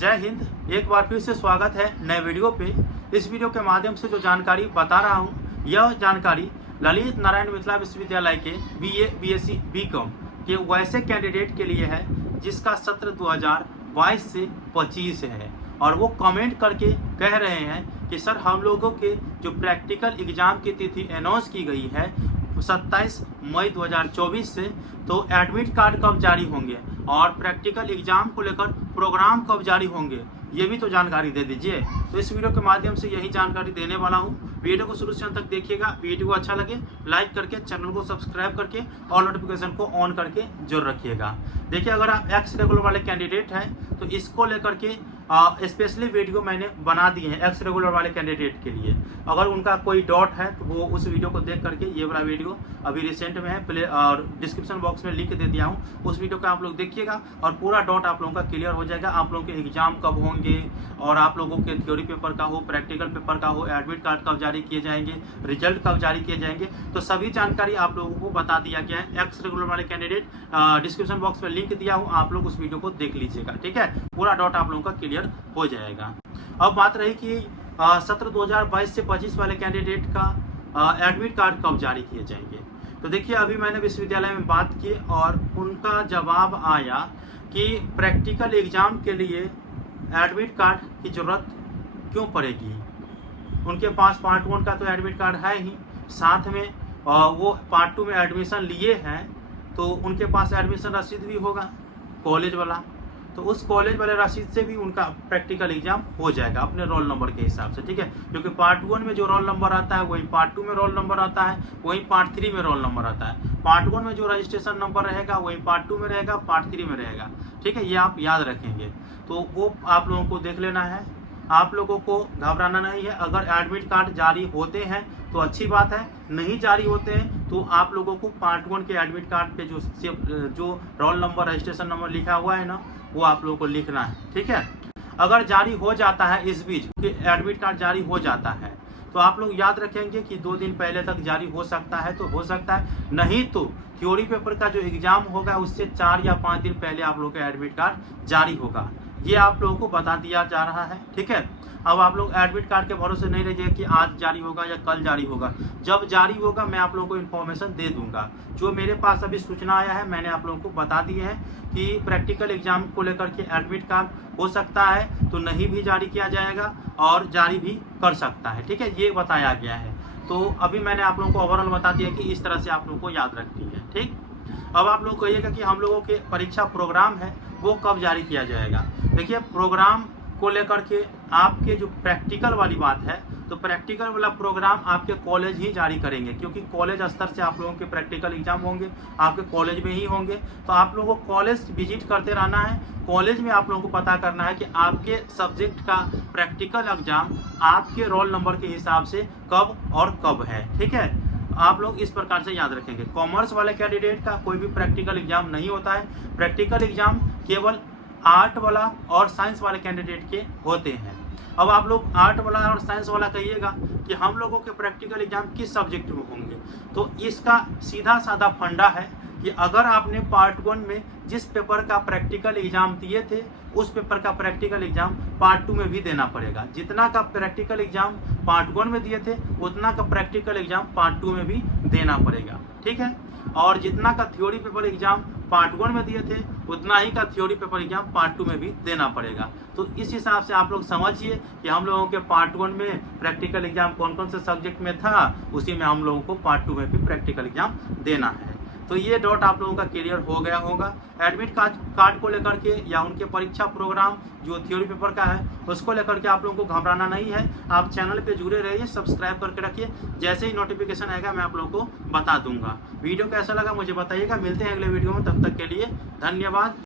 जय हिंद। एक बार फिर से स्वागत है नए वीडियो पे। इस वीडियो के माध्यम से जो जानकारी बता रहा हूँ, यह जानकारी ललित नारायण मिथिला विश्वविद्यालय के BA BSc BCom के वैसे कैंडिडेट के लिए है जिसका सत्र 2022 से 25 है। और वो कमेंट करके कह रहे हैं कि सर हम लोगों के जो प्रैक्टिकल एग्जाम की तिथि अनाउंस की गई है 27 मई 2024 से, तो एडमिट कार्ड कब जारी होंगे और प्रैक्टिकल एग्जाम को लेकर प्रोग्राम कब जारी होंगे, ये भी तो जानकारी दे दीजिए। तो इस वीडियो के माध्यम से यही जानकारी देने वाला हूँ। वीडियो को शुरू से अंत तक देखिएगा। वीडियो को अच्छा लगे लाइक करके चैनल को सब्सक्राइब करके और नोटिफिकेशन को ऑन करके जरूर रखिएगा। देखिए, अगर आप एक्स रेगुलर वाले कैंडिडेट हैं तो इसको लेकर के स्पेशली वीडियो मैंने बना दिए हैं एक्स रेगुलर वाले कैंडिडेट के लिए। अगर उनका कोई डाउट है तो वो उस वीडियो को देख करके, ये वाला वीडियो अभी रिसेंट में है, प्ले और डिस्क्रिप्शन बॉक्स में लिंक दे दिया हूँ, उस वीडियो का आप लोग देखिएगा और पूरा डाउट आप लोगों का क्लियर हो जाएगा। आप लोगों के एग्जाम कब होंगे और आप लोगों के थ्योरी पेपर का हो, प्रैक्टिकल पेपर का हो, एडमिट कार्ड कब जारी किए जाएंगे, रिजल्ट कब जारी किए जाएंगे, तो सभी जानकारी आप लोगों को बता दिया गया है। एक्स रेगुलर वाले कैंडिडेट डिस्क्रिप्शन बॉक्स में लिंक दिया हूँ, आप लोग उस वीडियो को देख लीजिएगा। ठीक है, पूरा डाउट आप लोगों का क्लियर हो जाएगा। अब बात रही कि सत्र 2022 से 25 वाले कैंडिडेट का एडमिट कार्ड कब जारी किए जाएंगे। तो देखिए, अभी मैंने विश्वविद्यालय में बात की और उनका जवाब आया कि प्रैक्टिकल एग्जाम के लिए एडमिट कार्ड की जरूरत क्यों पड़ेगी। उनके पास पार्ट 1 का तो एडमिट कार्ड है ही, साथ में वो पार्ट 2 में एडमिशन लिए हैं तो उनके पास एडमिशन रसीद भी होगा कॉलेज वाला, तो उस कॉलेज वाले रसीद से भी उनका प्रैक्टिकल एग्जाम हो जाएगा अपने रोल नंबर के हिसाब से। ठीक है, क्योंकि पार्ट 1 में जो रोल नंबर आता है वही पार्ट 2 में रोल नंबर आता है, वही पार्ट 3 में रोल नंबर आता है। पार्ट 1 में जो रजिस्ट्रेशन नंबर रहेगा वही पार्ट 2 में रहेगा, पार्ट 3 में रहेगा। ठीक है, ये आप याद रखेंगे, तो वो आप लोगों को देख लेना है। आप लोगों को घबराना नहीं है। अगर एडमिट कार्ड जारी होते हैं तो अच्छी बात है, नहीं जारी होते हैं तो आप लोगों को पार्ट 1 के एडमिट कार्ड पे जो रोल नंबर रजिस्ट्रेशन नंबर लिखा हुआ है ना, वो आप लोगों को लिखना है। ठीक है, अगर जारी हो जाता है इस बीच कि एडमिट कार्ड जारी हो जाता है तो आप लोग याद रखेंगे कि 2 दिन पहले तक जारी हो सकता है, तो हो सकता है, नहीं तो थ्योरी पेपर का जो एग्जाम होगा उससे 4 या 5 दिन पहले आप लोगों का एडमिट कार्ड जारी होगा। ये आप लोगों को बता दिया जा रहा है। ठीक है, अब आप लोग एडमिट कार्ड के भरोसे नहीं रहिए कि आज जारी होगा या कल जारी होगा। जब जारी होगा मैं आप लोगों को इन्फॉर्मेशन दे दूंगा। जो मेरे पास अभी सूचना आया है मैंने आप लोगों को बता दी है कि प्रैक्टिकल एग्जाम को लेकर के एडमिट कार्ड हो सकता है तो नहीं भी जारी किया जाएगा और जारी भी कर सकता है। ठीक है, ये बताया गया है। तो अभी मैंने आप लोगों को ओवरऑल बता दिया कि इस तरह से आप लोगों को याद रखनी है। ठीक, अब आप लोग कहिएगा कि हम लोगों के परीक्षा प्रोग्राम है वो कब जारी किया जाएगा। देखिए, प्रोग्राम को लेकर के आपके जो प्रैक्टिकल वाली बात है, तो प्रैक्टिकल वाला प्रोग्राम आपके कॉलेज ही जारी करेंगे, क्योंकि कॉलेज स्तर से आप लोगों के प्रैक्टिकल एग्जाम होंगे, आपके कॉलेज में ही होंगे। तो आप लोगों को कॉलेज विजिट करते रहना है। कॉलेज में आप लोगों को पता करना है कि आपके सब्जेक्ट का प्रैक्टिकल एग्जाम आपके रोल नंबर के हिसाब से कब और कब है। ठीक है, आप लोग इस प्रकार से याद रखेंगे। कॉमर्स वाले कैंडिडेट का कोई भी प्रैक्टिकल एग्जाम नहीं होता है। प्रैक्टिकल एग्जाम केवल आर्ट वाला और साइंस वाले कैंडिडेट के होते हैं। अब आप लोग आर्ट वाला और साइंस वाला कहिएगा कि हम लोगों के प्रैक्टिकल एग्जाम किस सब्जेक्ट में होंगे, तो इसका सीधा साधा फंडा है कि अगर आपने पार्ट 1 में जिस पेपर का प्रैक्टिकल एग्जाम दिए थे उस पेपर का प्रैक्टिकल एग्जाम पार्ट 2 में भी देना पड़ेगा। जितना का प्रैक्टिकल एग्जाम पार्ट 1 में दिए थे उतना का प्रैक्टिकल एग्जाम पार्ट 2 में भी देना पड़ेगा। ठीक है, और जितना का थ्योरी पेपर एग्जाम पार्ट 1 में दिए थे उतना ही का थ्योरी पेपर एग्जाम पार्ट 2 में भी देना पड़ेगा। तो इस हिसाब से आप लोग समझिए कि हम लोगों के पार्ट 1 में प्रैक्टिकल एग्जाम कौन कौन से सब्जेक्ट में था, उसी में हम लोगों को पार्ट 2 में भी प्रैक्टिकल एग्जाम देना है। तो ये डाउट आप लोगों का क्लियर हो गया होगा। एडमिट कार्ड को लेकर के या उनके परीक्षा प्रोग्राम जो थ्योरी पेपर का है उसको लेकर के आप लोगों को घबराना नहीं है। आप चैनल पे जुड़े रहिए, सब्सक्राइब करके रखिए। जैसे ही नोटिफिकेशन आएगा मैं आप लोगों को बता दूंगा। वीडियो कैसा लगा मुझे बताइएगा। मिलते हैं अगले वीडियो में, तब तक के लिए धन्यवाद।